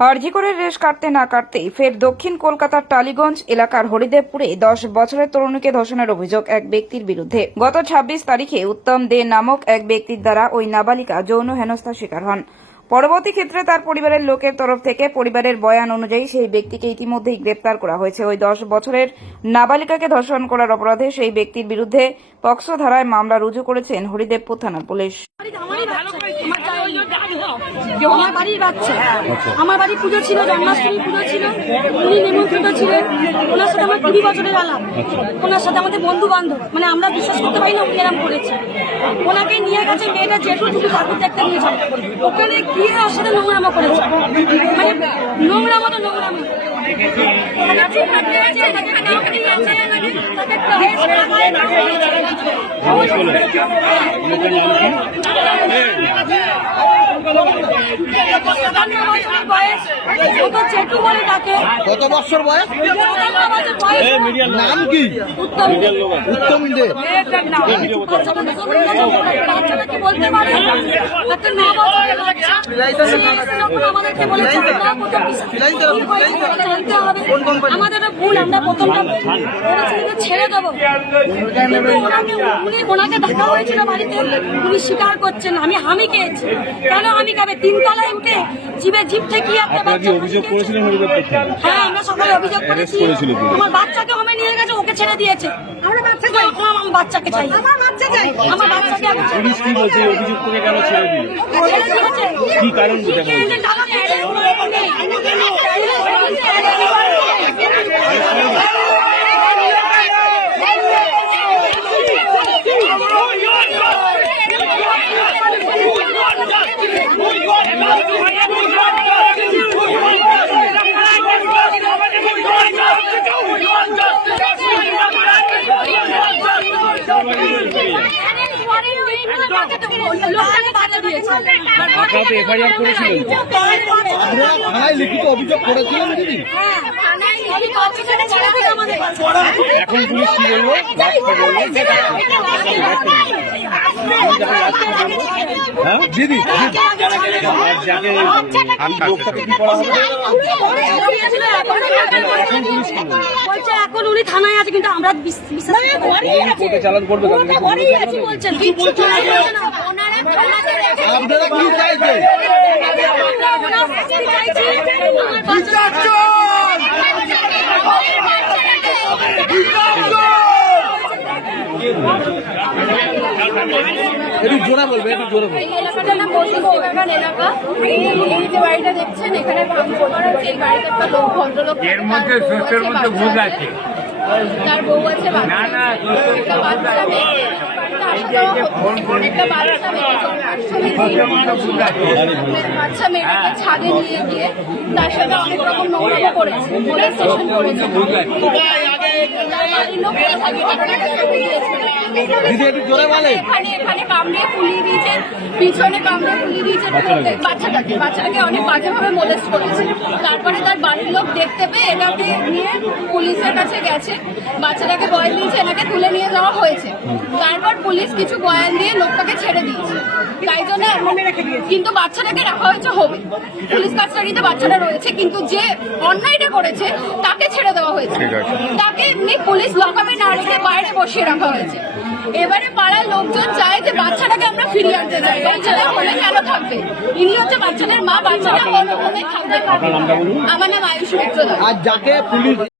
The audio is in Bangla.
আরজিকরের রেশ কাটতে না কাটতেই ফের দক্ষিণ কলকাতার টালিগঞ্জ এলাকার হরিদেবপুরে দশ বছরের তরুণীকে ধর্ষণের অভিযোগ এক ব্যক্তির বিরুদ্ধে। গত ২৬ তারিখে উত্তম দে নামক এক ব্যক্তির দ্বারা ওই নাবালিকা যৌন হেনস্থার শিকার হন। পরবর্তী ক্ষেত্রে তার পরিবারের লোকের তরফ থেকে পরিবারের বয়ান অনুযায়ী সেই ব্যক্তিকে ইতিমধ্যেই গ্রেপ্তার করা হয়েছে। ওই দশ বছরের নাবালিকাকে ধর্ষণ করার অপরাধে সেই ব্যক্তির বিরুদ্ধে পক্সো ধারায় মামলা রুজু করেছেন হরিদেবপুর থানার পুলিশ আমারই বাচ্চা, আমার জামাই যে আমার বাড়ির বাচ্চা। আমার বাড়ি পুজো ছিল জন্মাষ্টমী পুজো ছিল। উনি নিমন্ত্রিত ছিলেন। ওনার সাথে আমার কুড়ি বছরের আলাপ। ওনার সাথে আমাদের বন্ধু বান্ধব মানে আমরা বিশ্বাস করতে পারি না উনি এরম করেছে। ওনাকে নিয়ে গেছে মেয়েটা যেটুকু ঠাকুর দেখতে নিয়েছে ওখানে গিয়ে ওর সাথে নোংরামো করেছে। মানে নোংরামো তো নোংরামো। মানে ঠিক কত বছর বয়স? নাম কি? উত্তম দে। আমাদের ভুল আমরা প্রথমটা ছেড়ে দেবো উনি ওনাকে দেখা হয়েছিল বাড়িতে। উনি স্বীকার করছেন। আমি হামি খেয়েছি। কেন আমি খাবে তিনতলায় উঠে জিভে থেকে কি বাচ্চা অভিযোগ করেছিলেন হ্যাঁ আমরা সকালে অভিযোগ করেছি। আমার বাচ্চাকে হোমে নিয়ে গেছে ওকে ছেড়ে দিয়েছে। আমরা বাচ্চা আমার বাচ্চাকে চাই। আমার বাচ্চা চাই। আমার বাচ্চাকে পুলিশ কি বলছে? অভিযোগ থেকে কেন ছেড়ে দিল কি কারণ বলছে? কেন টাকা দিয়েছে? লোকটাকে বাচ্চা দিয়েছে আপনারা তো এফআইআর করেছিলেন তো? আপনারা থানায় লিখিত অভিযোগ করেছিলেন দিদি এখন পুলিশ কি বলল? লাস্ট কি বলল? হ্যাঁ দিদি যাকে লোকটাকে কি করা হবে? এখন পুলিশ কি এখন উনি থানায় আছে কিন্তু আমরা বিশ- বিশ্বাস করতে পারি না। উনি কোর্টে চালান করবে কাউকে ঘরেই আছে বলছেন। কিচ্ছু না। ওনারা আপনারা কি চাইছেন? আমরা ওনার শাস্তি চাইছি। আমার একটু জোরে বলবে একটু জোরে বলবে। এলাকাটা না পশ্চিম বাগান এলাকা। এই এই যে বাড়িটা দেখছেন এখানে ভাঙচুর করা একটা লোক ভদ্রলোক এর মধ্যে সুস্থের মধ্যে বাচ্চা আছে। তার বউ আছে বাচ্চা। একটা বাচ্চা মেয়ে একটা বাচ্চা মেয়ে বাচ্চা মেয়েটাকে ছাদে নিয়ে গিয়ে তার সাথে অনেক রকম নোংরামো করেছে স্টেশন করেছে। দিদি একটু জোরে বলে এখানে এখানে কামড়ে ফুলিয়ে দিয়েছে পিছনে কামড়ে ফুলিয়ে বাচ্চাটাকে। বাচ্চাটাকে অনেক বাজেভাবে মোলেস্ট করেছে। তারপরে তার বাড়ির লোক দেখতে পেয়ে এটাকে নিয়ে পুলিশের কাছে গেছে। বাচ্চাটাকে বয়ান দিয়েছে এনাকে তুলে নিয়ে যাওয়া হয়েছে। তারপর পুলিশ কিছু বয়ান দিয়ে লোকটাকে ছেড়ে দিয়েছে। তাই জন্য কিন্তু বাচ্চাটাকে রাখা হয়েছে হবে পুলিশ কাস্টাডিতে বাচ্চাটা রয়েছে কিন্তু যে অন্যায়টা করেছে তাকে ছেড়ে দেওয়া হয়েছে। তাকে এমনি পুলিশ লকআপে না রেখে বাইরে বসিয়ে রাখা হয়েছে। এবারে পাড়ার লোকজন চায় যে বাচ্চাটাকে আমরা ফিরিয়ে আনতে চাই। বাচ্চাটা হলে কেন থাকবে? ইনি হচ্ছে বাচ্চাদের মা বাচ্চাটা হলে থাকবে। আমার নাম আয়ুষ মিত্র আর যাকে পুলিশ